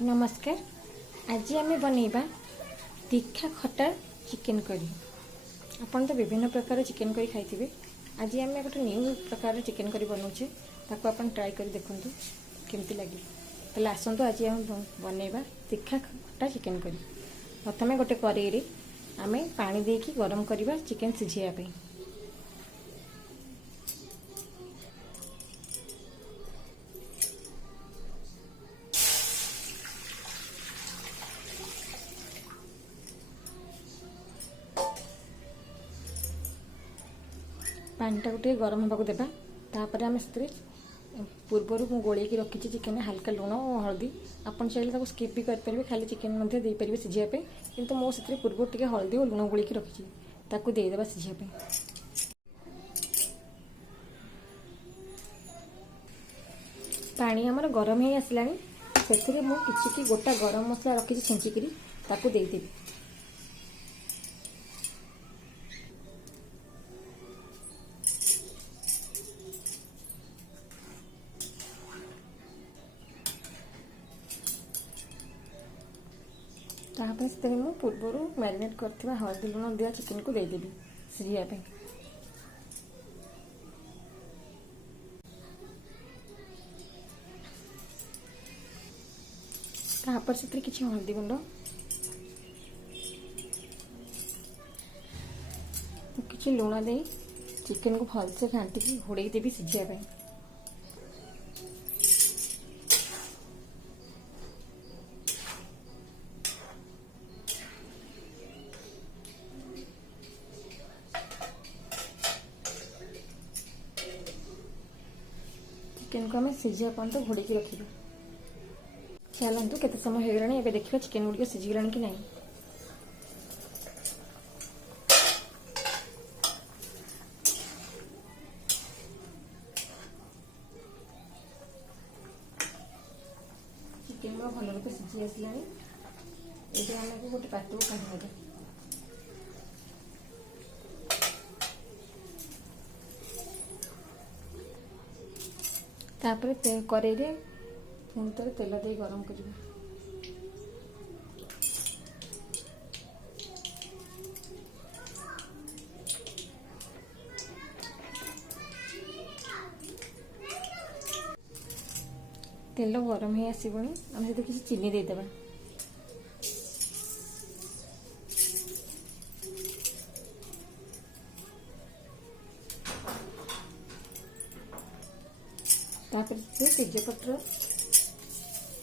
नमस्कार। आज आम बनैबा तीखा खटा चिकेन करी। आपन तो विभिन्न प्रकार चिकेन करी खाइथिबे। आज आम गोटे न्यू प्रकार चिकेन करी बनाऊे, ताको आपन ट्राई कर देखंतु केमती लागे। तले आसंतु आज आम बनैबा तीखा खटा चिकेन करी। प्रथमे गोटे कड़ाई रे आमे पानी देकी गरम करबा चिकेन सिझेया पे। पानीटा गोटे गरम होगा देवा। तापर आम से पूर्वर मु गोल रखी चिकेन हल्का लुण और हल्दी। आपन चाहिए स्किप भी करेंगे, खाली चिकेन देपारे सिझापे, किंतु मुझे पूर्व टे हल्दी और लुण गोल रखी देदेबा सिझापे। पानी आमर गरम हो आसला, से मुझे गोटा गरम मसला रखी छेचिकी देदेवी। तापर से पूर्वर मैरिनेट कर हल्दी लुण दिया चिकेन को देदेवी सिझापे। तापर से किसी हल्दी गुंड किसी लुण दे चिकेन को भलसे घाटिकी घोड़े देवी सिझापे। चिकेन को आम सिझा पर्यंत घोड़े रखा। चलतु केते समय हो गलानी, देखिए चिकेन गुड़िक सिझीगलानी कि नहीं। चिकेन भल रूप सिझी आसला। ये आम गोटे पात्र को काढ़ी। तापर कड़ाई रे पुणी थे तेल दे गरम कर। तेल गरम हो आसबनी, आम से किसी चीनी देदेबा। तापर तेजपत्र,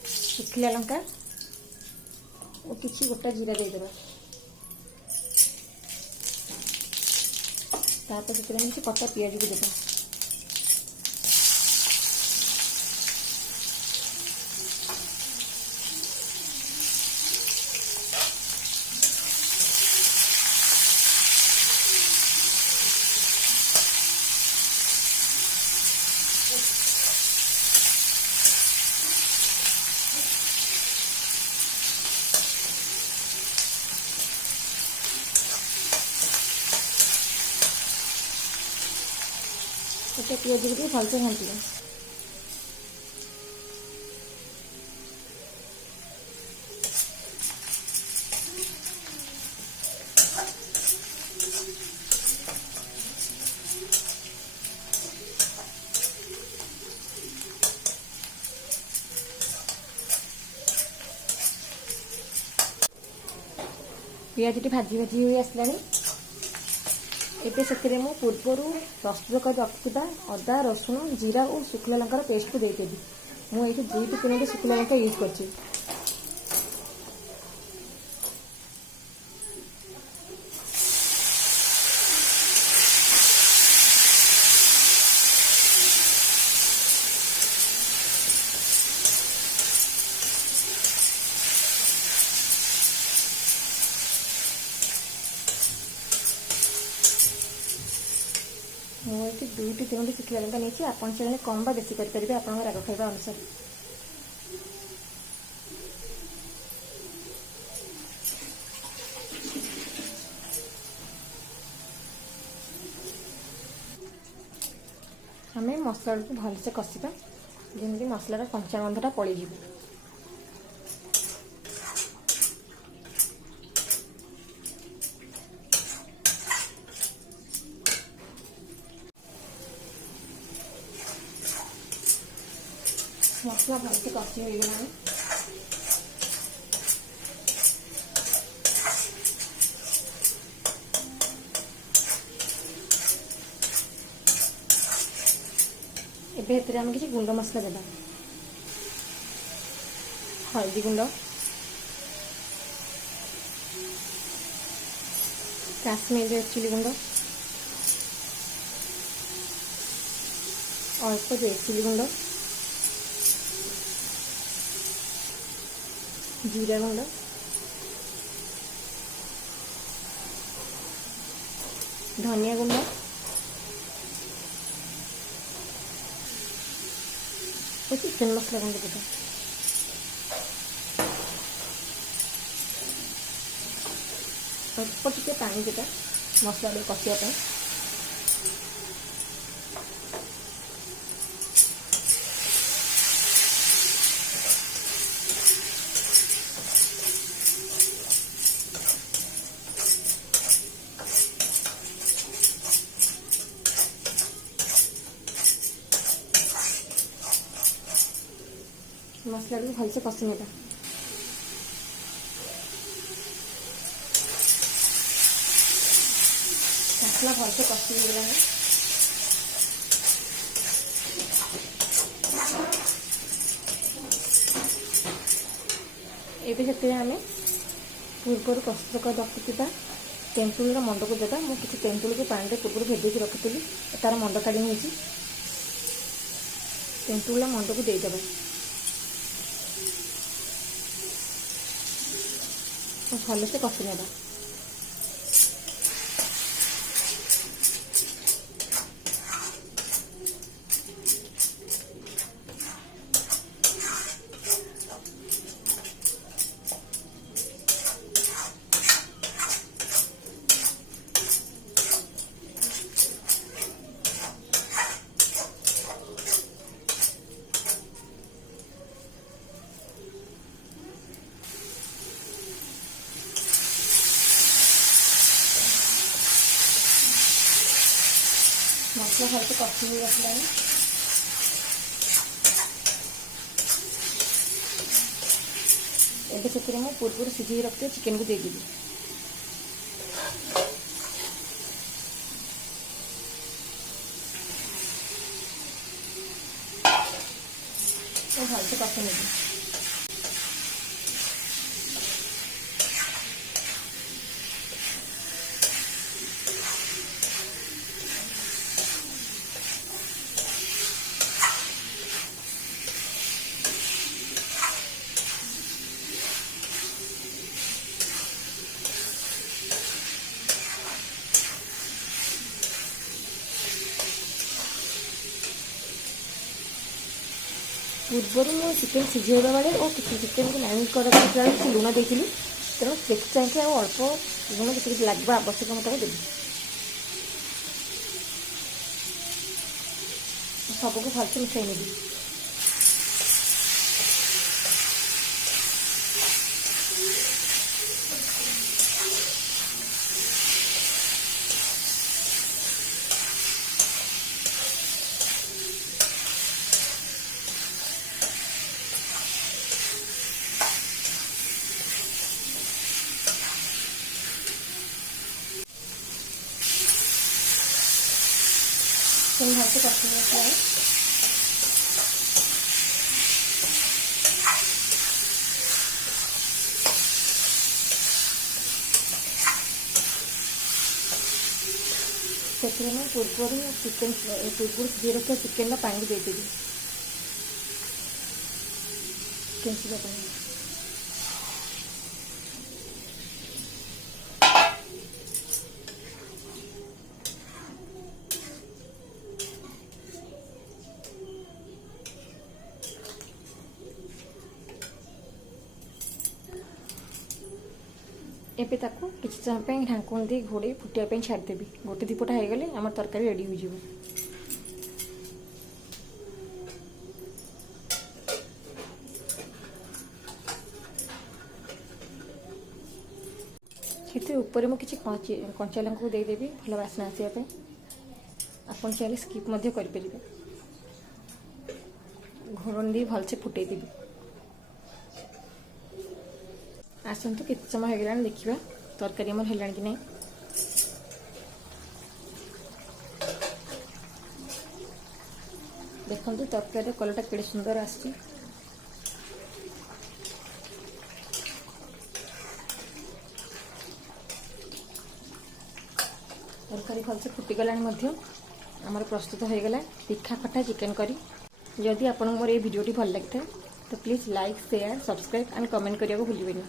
शुखिला लंका और किसी गोटा जीरा देदेबा। तापर से कटा पियाज भी देबा। गोटे पियाज को भलसे घाटिबा। पियाज टी भाजी भाजी हो आसलानी। एबे से मु पूर्वर प्रस्तुत कर रखा अदा रसुण जीरा और शुखला लंकार पेस्ट को देदेवी। मुझे 2 टू 3 शुखला लंका यूज कर। मुझे 2 टू 3 शुखला लंका नहीं, आप चाहिए कम बा बेसी करेंगे आप राग खाइबा अनुसार। आम मसला को भलसे कषा, जमी मसलार कंचा गंधटा पलैज। मसला भलसे कषि हो गलानी एबे एतरे हम किसी गुंड मसला देबा हल्दी गुंड काश्मीर चिली गुंड अल्प रेड चिली गुंड जीरा गुंड धनिया गुंड और चिकन मसला गुंड देते अल्प टिके पानी देता मसला कषिया मसला को भलसे कषि नेबा मसला भलसे कषि गला एबे से आम पूर्व प्रस्तुत कर रखिथा तेंतुल मंड को देता मुझे किसी तेंतुल को पानी पूर्व भेजी रखी तार मंड काढ़ी तेंतुल मंड को देदेबा भल से कषि नेबा मसला भल से कषि हो गला एबे से पूर्व सीझे रखते चिकेन को देदेवी भल से कषि नेबी पूर्वर मु चिकेन सीझेबा बेले और चिकेन को मैरिनेट कर लुण देती तेणु देखी चाहिए अल्प लुण जी लगे आवश्यक मतलब देवी सबको भलसे मिसाई नेबी भलसे कषि आसला से पूर्व चिकेन पूर्व सीझे रखा चिकेन पानी देदेवी चिकेन सीझा पानी एबे ताको किसी समय ढांकन दे घोड़े फुटिया छाड़देवी गोटे दीपटा हो गले आम तरकारी रेडी हो जाए ऊपर मुझे किसी कंचा लंका को देदेवी भल बास्ना आसवाई आप चाहिए स्किप करें घोड़न दी भलसे फुटे देबी। आसतु केते समय हो गलानी देखिबा तरकारी हमर हेलानी कि नहीं। देखंतु तरकारी कलरटा केडे सुंदर आछि। तरकारी भलसे फुटिगलानी मध्य आमर प्रस्तुत हो गला तीखा खट्टा चिकेन करी। जदि आपको मोर ये वीडियोटी भल लगी तो please like share subscribe and comment करने को भूलिए।